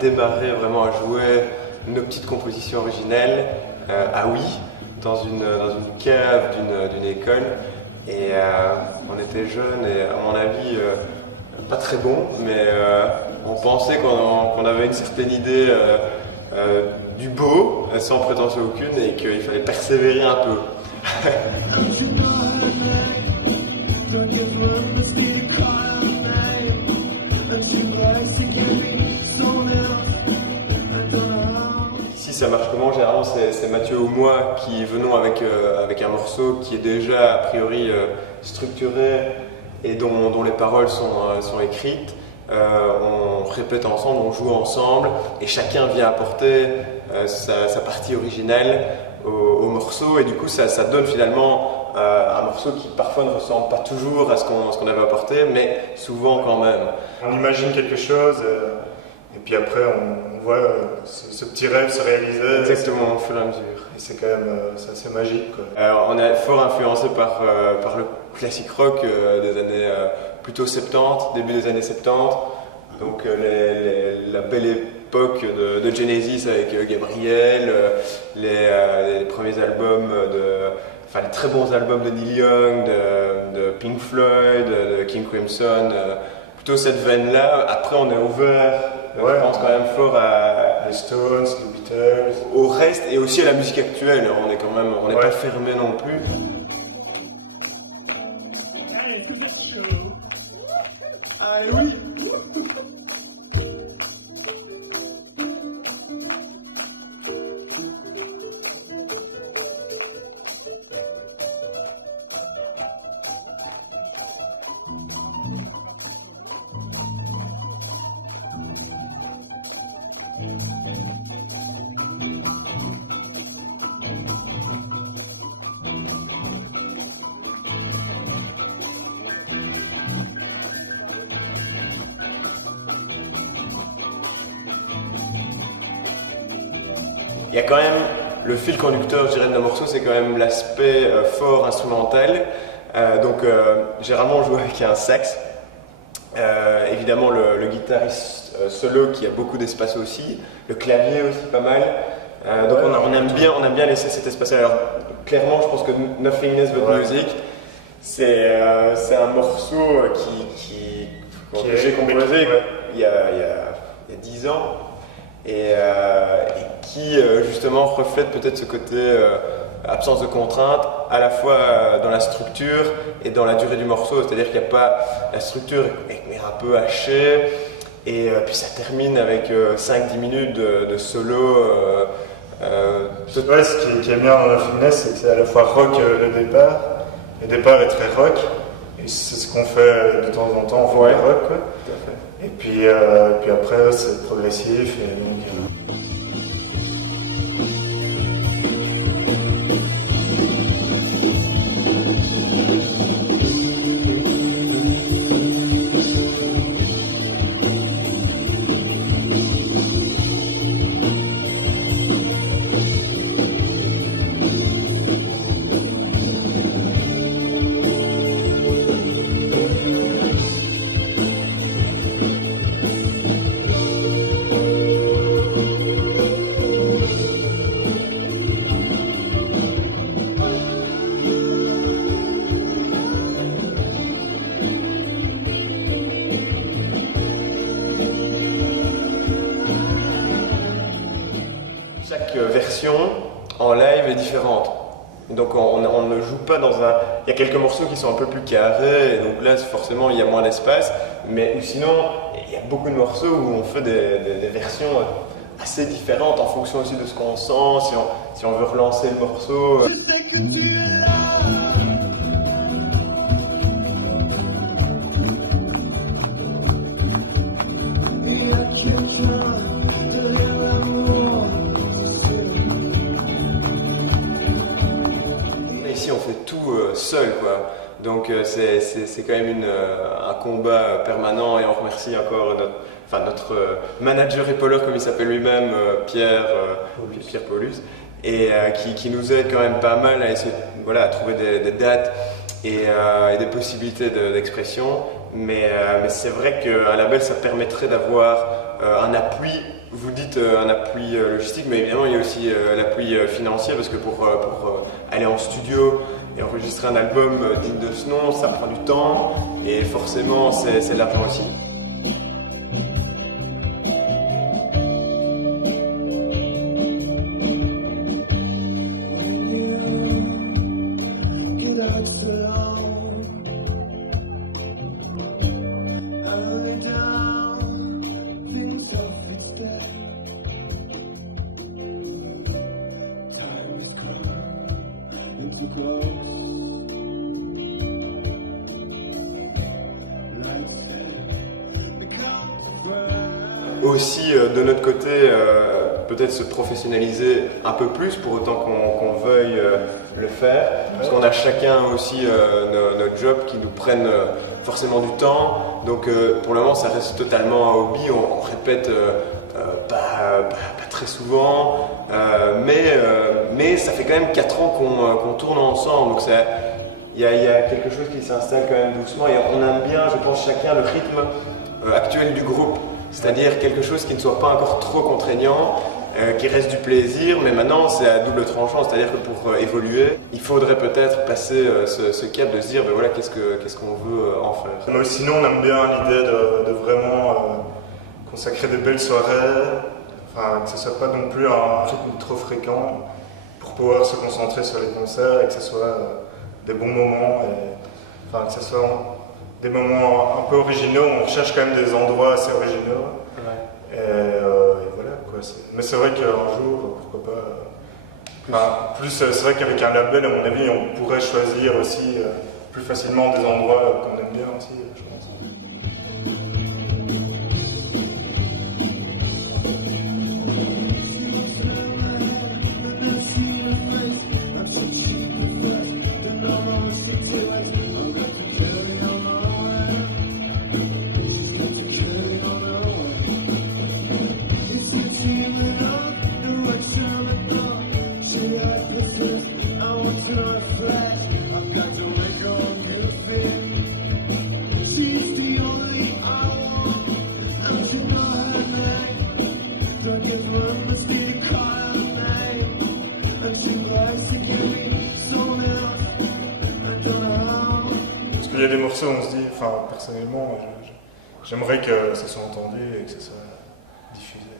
démarré vraiment à jouer nos petites compositions originelles à Oui, dans une cave d'une école. Et on était jeunes et à mon avis pas très bons, mais on pensait qu'on avait une certaine idée du beau, sans prétention aucune, et qu'il fallait persévérer un peu. Ici ça marche comment? Généralement c'est Mathieu ou moi qui venons avec un morceau qui est déjà a priori structuré et dont les paroles sont écrites. On répète ensemble, on joue ensemble et chacun vient apporter sa partie originelle au morceau, et du coup ça donne finalement un morceau qui parfois ne ressemble pas toujours à ce qu'on avait apporté, mais souvent quand même. On imagine quelque chose et puis après on voit ce petit rêve se réaliser. Exactement, au fur et à mesure. Et c'est quand même c'est assez magique, quoi. Alors, on est fort influencé par le classique rock des années plutôt 70, début des années 70. Donc la belle époque de Genesis avec Gabriel, les premiers albums les très bons albums de Neil Young, de Pink Floyd, de King Crimson, plutôt cette veine-là. Après on est ouvert, je pense quand même fort à les Stones, les Beatles, au reste et aussi à la musique actuelle. On n'est pas fermé non plus. Allez, oui. Il y a quand même le fil conducteur, je dirais, de nos morceaux, c'est quand même l'aspect fort instrumental. Généralement, on joue avec un sax. Évidemment, le guitariste solo qui a beaucoup d'espace aussi. Le clavier aussi, pas mal. On aime bien laisser cet espace-là. Alors, clairement, je pense que Nothingness But Music, c'est un morceau que j'ai composé il y a 10 ans. Et qui justement reflète peut-être ce côté absence de contrainte, à la fois dans la structure et dans la durée du morceau, c'est-à-dire qu'il n'y a pas la structure est un peu hachée, et puis ça termine avec 5-10 minutes de solo. Ce qui est bien dans la finesse, c'est que c'est à la fois rock le départ. Le départ est très rock, et c'est ce qu'on fait de temps en temps, on fait du rock, quoi. Tout à fait. Et puis après c'est progressif, et donc chaque version en live est différente. Donc on ne joue pas dans un... Il y a quelques morceaux qui sont un peu plus carrés, et donc là forcément il y a moins d'espace, mais sinon il y a beaucoup de morceaux où on fait des versions assez différentes en fonction aussi de ce qu'on sent, si on veut relancer le morceau. Je sais que tu es là. Il y a quelqu'un derrière l'amour, c'est sûr. Ici on fait tout seul, quoi. Donc c'est quand même un combat permanent, et on remercie encore notre manager épauleur, comme il s'appelle lui-même, Pierre Paulus, et qui nous aide quand même pas mal à essayer à trouver des dates et des possibilités d'expression. Mais c'est vrai qu'un label, ça permettrait d'avoir un appui Vous dites un appui logistique, mais évidemment il y a aussi l'appui financier parce que pour aller en studio et enregistrer un album digne de ce nom, ça prend du temps et forcément c'est de l'argent aussi. Aussi, de notre côté, peut-être se professionnaliser un peu plus pour autant qu'on veuille le faire. Parce qu'on a chacun aussi notre job qui nous prennent forcément du temps. Donc pour le moment, ça reste totalement un hobby. On répète pas très souvent. Mais ça fait quand même 4 ans qu'on tourne ensemble. Donc il y a quelque chose qui s'installe quand même doucement. Et on aime bien, je pense, chacun le rythme actuel du groupe. C'est-à-dire quelque chose qui ne soit pas encore trop contraignant, qui reste du plaisir, mais maintenant c'est à double tranchant, c'est-à-dire que pour évoluer, il faudrait peut-être passer ce cap de se dire, ben voilà, qu'est-ce qu'on veut en faire. Mais sinon, on aime bien l'idée de vraiment consacrer des belles soirées, enfin, que ce ne soit pas non plus un rythme trop fréquent, pour pouvoir se concentrer sur les concerts et que ce soit des bons moments, et, enfin, que ce soit des moments un peu originaux. On cherche quand même des endroits assez originaux. Ouais. Et voilà quoi. Mais c'est vrai qu'un jour, pourquoi pas. Enfin, plus c'est vrai qu'avec un label, à mon avis, on pourrait choisir aussi plus facilement des endroits qu'on aime bien aussi, je pense. Il y a des morceaux où on se dit, enfin personnellement, j'aimerais que ça soit entendu et que ça soit diffusé.